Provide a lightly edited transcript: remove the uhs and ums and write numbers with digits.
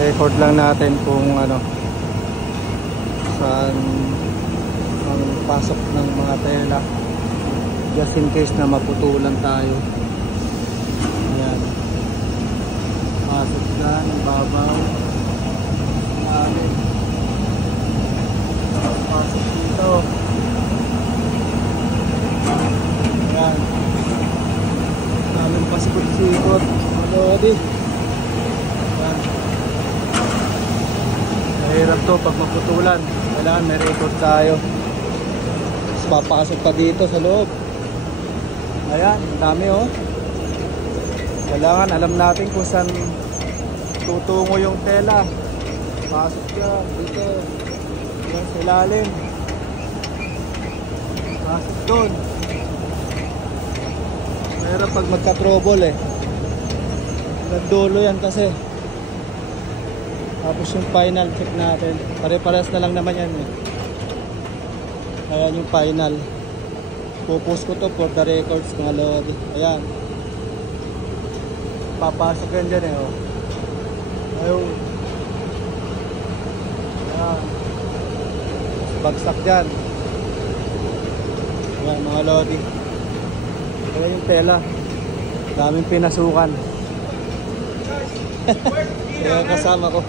record lang natin kung ano saan ang pasok ng mga tela, just in case na maputulan tayo. Ayan, pasok dyan ang babaw, pasok dito. Ayan, daming pasikot-sikot. Lodi. Ayan, mahirap to pag maputulan. Kailangan may record tayo. Tapos papasok pa dito sa loob. Ayan, dami oh. Kailangan alam natin kung saan tutungo yung tela. Pasok dyan, dito. Yan sa ilalim. Pasok doon. Mahirap pag magka-trouble eh. Nagdulo yan kasi. Tapos yung final check natin, pare-pares na lang naman yan eh. Ayan yung final. Pupost ko to for the records mga lodi. Ayan, papasok yan dyan eh oh. Ayun. Ayan, bagsak dyan. Ayan mga lodi. Ayan yung tela, daming pinasukan. Ayan kasama ko.